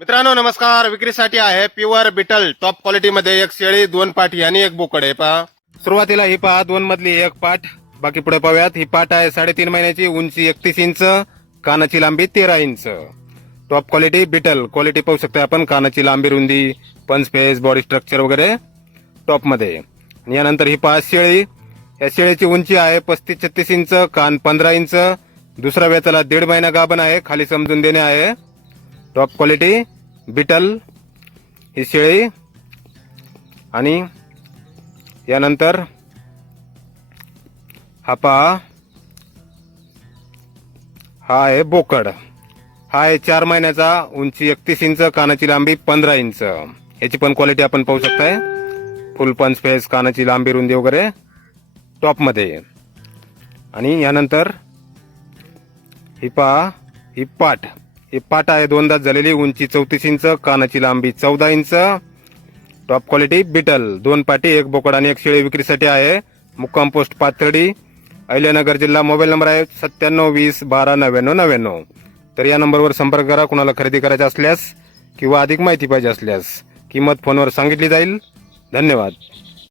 मित्रांनो नमस्कार. विक्रीसाठी आहे प्युअर बिटल टॉप क्वालिटी मध्ये एक शेळी, 2 पाठी आणि एक बोकड आहे. पहा सुरुवातीला ही पहा 2 मधली एक पाठ. बाकी पुढे पाहूयात. ही पाठ आहे 3.5 महिन्याची, उंची 31 इंच, कानाची लांबी 13 इंच. टॉप क्वालिटी बिटल क्वालिटी पाहू शकता आपण. कानाची लांबी, रुंदी, पंच फेस, बॉडी स्ट्रक्चर वगैरे टॉप मध्ये. आणि यानंतर ही पहा शेळी. या शेळीची उंची आहे 35-36 इंच, कान 15 इंच, दुसरा वेताला 1.5 महिना गाभण आहे. खाली समजून देणे आहे. टॉप क्वालिटी बिटल ही शेळी. आणि यानंतर हा पहा, हा आहे बोकड. हा आहे 4 महिन्याचा, उंची 31 इंच, कानाची लांबी 15 इंच. याची पण क्वालिटी आपण पाहू शकताय. फुल पंच फेस, कानाची लांबी, रुंदी वगैरे टॉप मध्ये. आणि यानंतर ही पहा, ही पाठ. ही पाट आहे 2 दात झालेली, उंची 34 इंच, कानाची लांबी 14 इंच. Top quality beetle. 2 पाटी, एक बोकड आणि एक शेळी विक्रीसाठी आहे. मुक्काम पोस्ट पाथर्डी, अहिल्यानगर जिल्हा. मोबाईल नंबर आहे 9720129999. तर या नंबरवर संपर्क करा कुणाला खरेदी करायचे असल्यास किंवा अधिक माहिती पाहिजे असल्यास. किंमत फोनवर सांगितली जाईल. धन्यवाद.